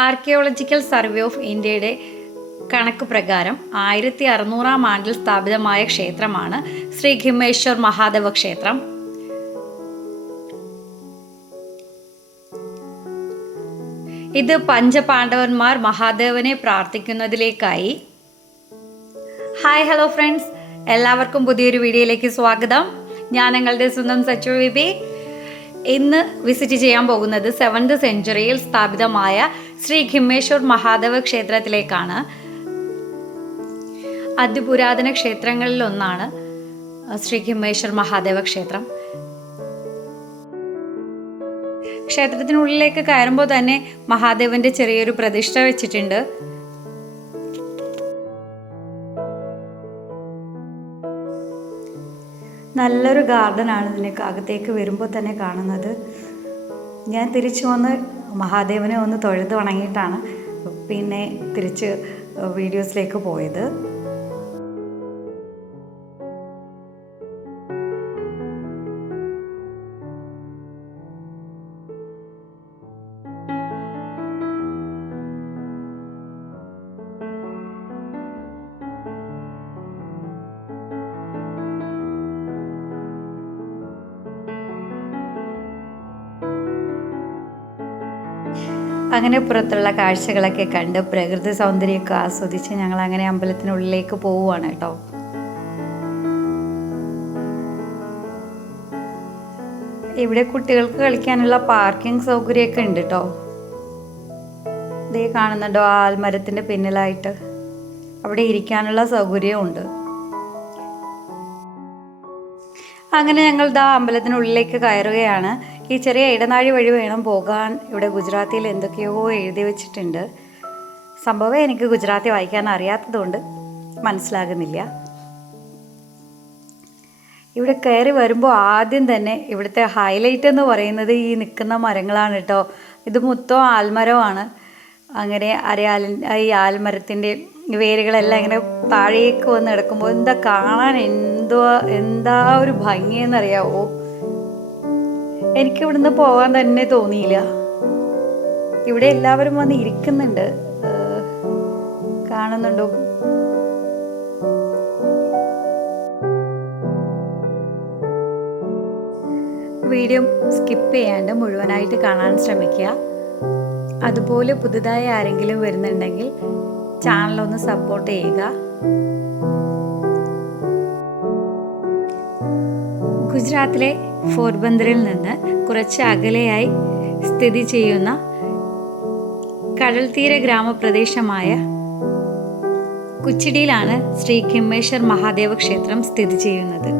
Archaeological survey of ഇന്ത്യയുടെ കണക്ക് പ്രകാരം 1600-ാം ആണ്ടിൽ സ്ഥാപിതമായ ക്ഷേത്രമാണ് ശ്രീ ഖിമ്മേശ്വർ മഹാദേവ ക്ഷേത്രം. ഇത് പഞ്ചപാണ്ഡവന്മാർ മഹാദേവനെ പ്രാർത്ഥിക്കുന്നതിലേക്കായി. ഹായ് ഹലോ ഫ്രണ്ട്സ്, എല്ലാവർക്കും പുതിയൊരു വീഡിയോയിലേക്ക് സ്വാഗതം. ഞാൻ നിങ്ങളുടെ സ്വന്തം സച്ചു വിബി. ഇന്ന് വിസിറ്റ് ചെയ്യാൻ പോകുന്നത് 7th സെഞ്ച്വറിയിൽ സ്ഥാപിതമായ ശ്രീ ഖിമ്മേശ്വർ മഹാദേവ ക്ഷേത്രത്തിലേക്കാണ്. അതിപുരാതന ക്ഷേത്രങ്ങളിലൊന്നാണ് ശ്രീ ഖിമ്മേശ്വർ മഹാദേവ ക്ഷേത്രം. ക്ഷേത്രത്തിനുള്ളിലേക്ക് കയറുമ്പോൾ തന്നെ മഹാദേവന്റെ ചെറിയൊരു പ്രതിഷ്ഠ വെച്ചിട്ടുണ്ട്. നല്ലൊരു ഗാർഡനാണ് ഇതിനൊക്കെ അകത്തേക്ക് വരുമ്പോൾ തന്നെ കാണുന്നത്. ഞാൻ തിരിച്ചു വന്ന് മഹാദേവനെ ഒന്ന് തൊഴുത് വണങ്ങിയിട്ടാണ് പിന്നെ തിരിച്ച് വീഡിയോസിലേക്ക് പോയത്. അങ്ങനെ പുറത്തുള്ള കാഴ്ചകളൊക്കെ കണ്ട് പ്രകൃതി സൗന്ദര്യമൊക്കെ ആസ്വദിച്ച് ഞങ്ങൾ അങ്ങനെ അമ്പലത്തിനുള്ളിലേക്ക് പോവുകയാണ് കേട്ടോ. ഇവിടെ കുട്ടികൾക്ക് കളിക്കാനുള്ള പാർക്കിംഗ് സൗകര്യമൊക്കെ ഉണ്ട് കേട്ടോ. ഇതേ കാണുന്നുണ്ടോ, ആൽമരത്തിൻ്റെ പിന്നിലായിട്ട് അവിടെ ഇരിക്കാനുള്ള സൗകര്യവും ഉണ്ട്. അങ്ങനെ ഞങ്ങൾ അമ്പലത്തിനുള്ളിലേക്ക് കയറുകയാണ്. ഈ ചെറിയ ഇടനാഴി വഴി വേണം പോകാൻ. ഇവിടെ ഗുജറാത്തിയിൽ എന്തൊക്കെയോ എഴുതി വെച്ചിട്ടുണ്ട്. സംഭവം എനിക്ക് ഗുജറാത്തി വായിക്കാൻ അറിയാത്തതുകൊണ്ട് മനസ്സിലാകുന്നില്ല. ഇവിടെ കയറി വരുമ്പോൾ ആദ്യം തന്നെ ഇവിടുത്തെ ഹൈലൈറ്റ് എന്ന് പറയുന്നത് ഈ നിൽക്കുന്ന മരങ്ങളാണ് കേട്ടോ. ഇത് മൊത്തം ആൽമരമാണ്. അങ്ങനെ ഈ ആൽമരത്തിൻ്റെ വേരുകളെല്ലാം ഇങ്ങനെ താഴേക്ക് വന്ന് കിടക്കുമ്പോൾ എന്താ കാണാൻ എന്താ ഒരു ഭംഗിയെന്നറിയാവോ. എനിക്കിവിടുന്ന് പോകാൻ തന്നെ തോന്നിയില്ല. ഇവിടെ എല്ലാവരും വന്ന് ഇരിക്കുന്നുണ്ട്, കാണുന്നുണ്ടോ. വീഡിയോ സ്കിപ്പ് ചെയ്യാണ്ട് മുഴുവനായിട്ട് കാണാൻ ശ്രമിക്കുക. അതുപോലെ പുതുതായി ആരെങ്കിലും വരുന്നുണ്ടെങ്കിൽ ചാനലൊന്ന് സപ്പോർട്ട് ചെയ്യുക. ഗുജറാത്തിലെ പോർബന്ദറിൽ നിന്ന് കുറച്ച് അകലെയായി സ്ഥിതി ചെയ്യുന്ന കടൽത്തീര ഗ്രാമപ്രദേശമായ കുച്ചിഡിയിലാണ് ശ്രീ ഖിമ്മേശ്വർ മഹാദേവ ക്ഷേത്രം സ്ഥിതി ചെയ്യുന്നത്.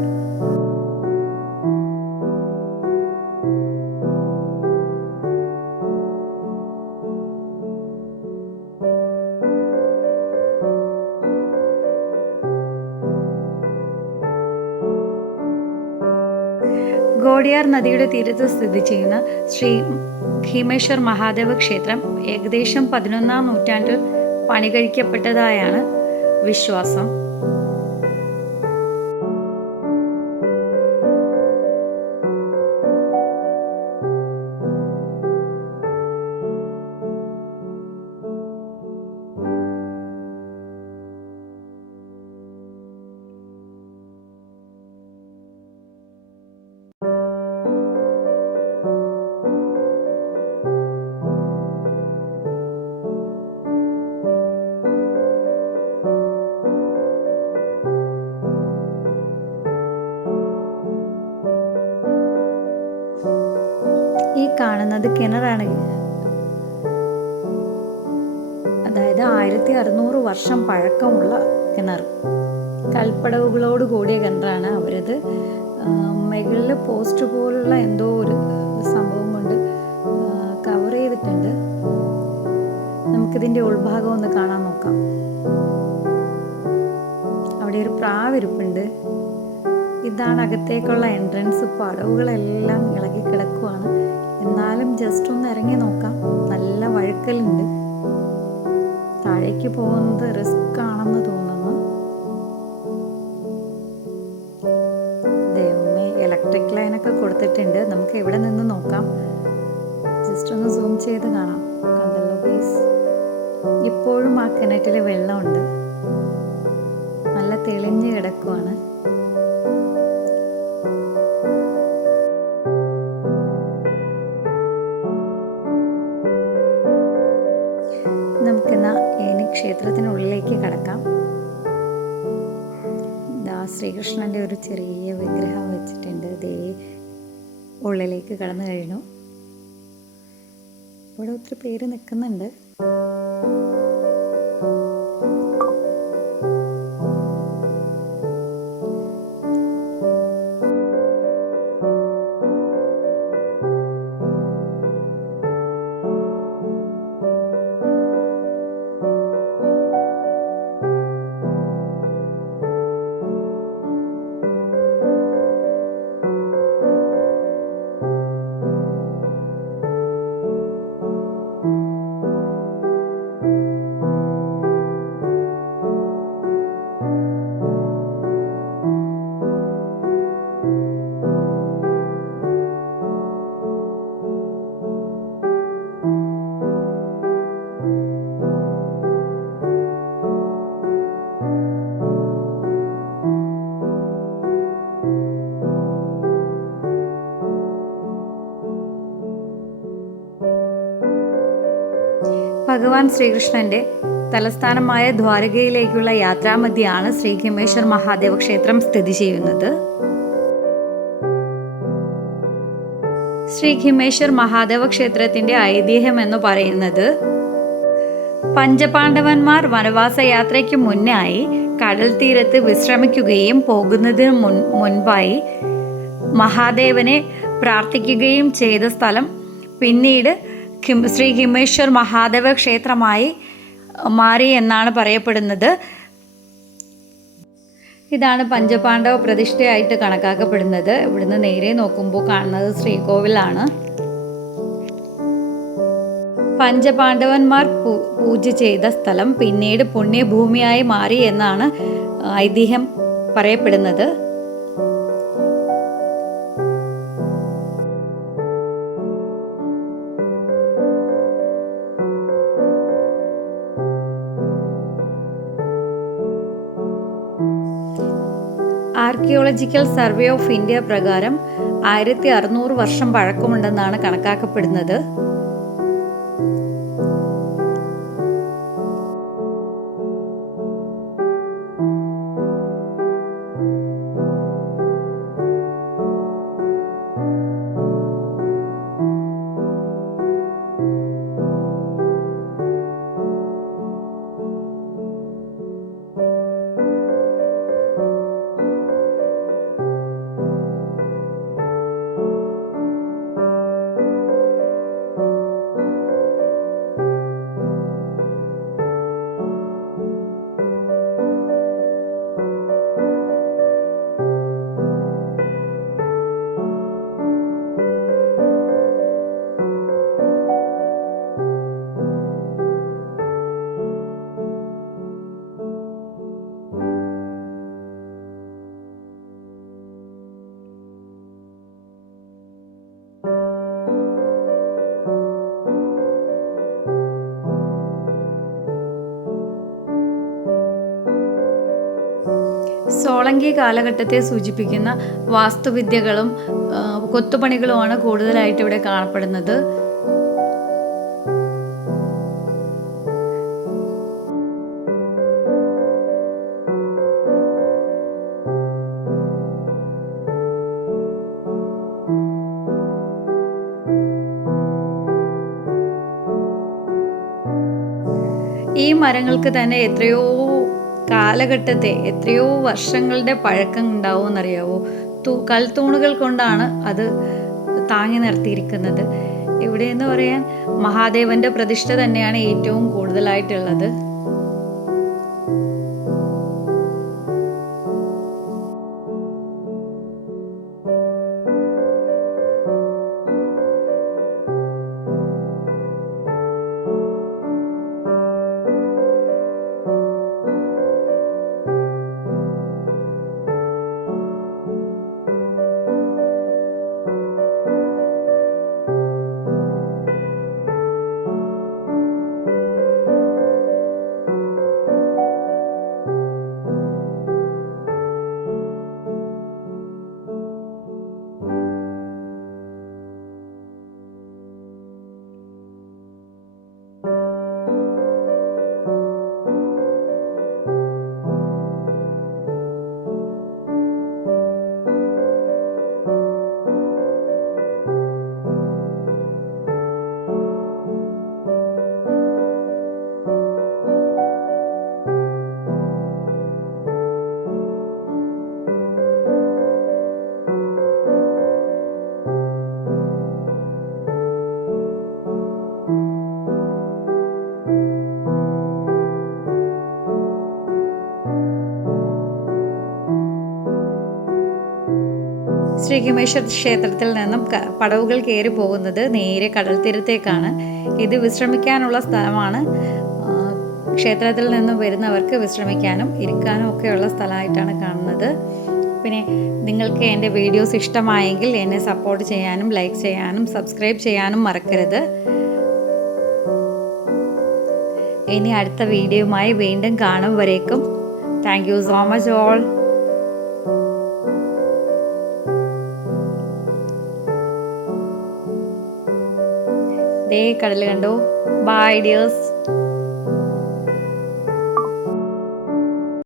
ഗോഡിയാർ നദിയുടെ തീരത്ത് സ്ഥിതി ചെയ്യുന്ന ശ്രീ ഖിമ്മേശ്വർ മഹാദേവ ക്ഷേത്രം ഏകദേശം 11-ാം നൂറ്റാണ്ടിൽ പണികഴിക്കപ്പെട്ടതായാണ് വിശ്വാസം. ഈ കാണുന്നത് കിണറാണ്. അതായത് 1600 വർഷം പഴക്കമുള്ള കിണർ. കൽപ്പടവുകളോട് കൂടിയ കിണറാണ്. അവരത് മുകളിൽ പോസ്റ്റ് പോലുള്ള എന്തോ ഒരു സംഭവം കൊണ്ട് കവർ ചെയ്തിട്ടുണ്ട്. നമുക്കിതിൻ്റെ ഉൾഭാഗം ഒന്ന് കാണാൻ നോക്കാം. അവിടെ ഒരു പ്രാവിരിപ്പുണ്ട്. ഇതാണ് അകത്തേക്കുള്ള എൻട്രൻസ്. പടവുകളെല്ലാം ഇളകി കിടക്കുവാണ്. എന്നാലും ജസ്റ്റ് ഒന്ന് ഇറങ്ങി നോക്കാം. നല്ല വഴുക്കലുണ്ട്. താഴേക്ക് പോകുന്നത് റിസ്ക് ആണെന്ന് തോന്നുന്നു. ദൈവമേ, ഇലക്ട്രിക് ലൈനൊക്കെ കൊടുത്തിട്ടുണ്ട്. നമുക്ക് ഇവിടെ നിന്ന് നോക്കാം. ജസ്റ്റ് ഒന്ന് സൂം ചെയ്ത് കാണാം. കണ്ടല്ലോ ഗൈസ്. ഇപ്പോഴും ആ കിണറ്റിൽ വെള്ളമുണ്ട്, നല്ല തെളിഞ്ഞ് കിടക്കുവാണ്. നമുക്കെന്നാൽ ഇനി ക്ഷേത്രത്തിനുള്ളിലേക്ക് കടക്കാം. ശ്രീകൃഷ്ണൻ്റെ ഒരു ചെറിയ വിഗ്രഹം വെച്ചിട്ടുണ്ട്. ദേ ഉള്ളിലേക്ക് കടന്നു കഴിഞ്ഞു. ഇവിടെ ഒത്തിരി പേര് നിൽക്കുന്നുണ്ട്. ഭഗവാൻ ശ്രീകൃഷ്ണന്റെ തലസ്ഥാനമായ ദ്വാരകയിലേക്കുള്ള യാത്രാമധ്യയാണ് ശ്രീ ഹിമേശ്വർ മഹാദേവ ക്ഷേത്രം സ്ഥിതി ചെയ്യുന്നത്. ശ്രീ ഹിമേശ്വർ മഹാദേവ ക്ഷേത്രത്തിന്റെ ഐതിഹ്യം എന്ന് പറയുന്നത്, പഞ്ചപാണ്ഡവന്മാർ വനവാസ യാത്രയ്ക്ക് മുന്നായി കടൽ തീരത്ത് വിശ്രമിക്കുകയും പോകുന്നതിന് മുൻപായി മഹാദേവനെ പ്രാർത്ഥിക്കുകയും ചെയ്ത സ്ഥലം പിന്നീട് ശ്രീ ഹിമേശ്വർ മഹാദേവ ക്ഷേത്രമായി മാറി എന്നാണ് പറയപ്പെടുന്നത്. ഇതാണ് പഞ്ചപാണ്ഡവ പ്രതിഷ്ഠയായിട്ട് കണക്കാക്കപ്പെടുന്നത്. ഇവിടുന്ന് നേരെ നോക്കുമ്പോൾ കാണുന്നത് ശ്രീകോവിലാണ്. പഞ്ചപാണ്ഡവന്മാർ പൂജ ചെയ്ത സ്ഥലം പിന്നീട് പുണ്യഭൂമിയായി മാറി എന്നാണ് ഐതിഹ്യം പറയപ്പെടുന്നത്. ആർക്കിയോളജിക്കൽ സർവേ ഓഫ് ഇന്ത്യ പ്രകാരം 1600 വർഷം പഴക്കമുണ്ടെന്നാണ് കണക്കാക്കപ്പെടുന്നത്. സോളങ്കി കാലഘട്ടത്തെ സൂചിപ്പിക്കുന്ന വാസ്തുവിദ്യകളും കൊത്തുപണികളുമാണ് കൂടുതലായിട്ട് ഇവിടെ കാണപ്പെടുന്നത്. ഈ മരങ്ങൾക്ക് തന്നെ എത്രയോ വർഷങ്ങളുടെ പഴക്കം ഉണ്ടാവുമെന്നറിയാവോ? കൽത്തൂണുകൾ കൊണ്ടാണ് അത് താങ്ങി നിർത്തിയിരിക്കുന്നത്. ഇവിടെയെന്ന് പറയാൻ മഹാദേവന്റെ പ്രതിഷ്ഠ തന്നെയാണ് ഏറ്റവും കൂടുതലായിട്ടുള്ളത്. ശ്രീകമേശ്വർ ക്ഷേത്രത്തിൽ നിന്നും പടവുകൾ കയറി പോകുന്നത് നേരെ കടൽ തീരത്തേക്കാണ്. ഇത് വിശ്രമിക്കാനുള്ള സ്ഥലമാണ്. ക്ഷേത്രത്തിൽ നിന്നും വരുന്നവർക്ക് വിശ്രമിക്കാനും ഇരിക്കാനും ഒക്കെയുള്ള സ്ഥലമായിട്ടാണ് കാണുന്നത്. പിന്നെ നിങ്ങൾക്ക് എൻ്റെ വീഡിയോസ് ഇഷ്ടമായെങ്കിൽ എന്നെ സപ്പോർട്ട് ചെയ്യാനും ലൈക്ക് ചെയ്യാനും സബ്സ്ക്രൈബ് ചെയ്യാനും മറക്കരുത്. ഇനി അടുത്ത വീഡിയോയുമായി വീണ്ടും കാണും വരേക്കും thank you so much all. ദേ കടൽ കണ്ടോ. Bye dears.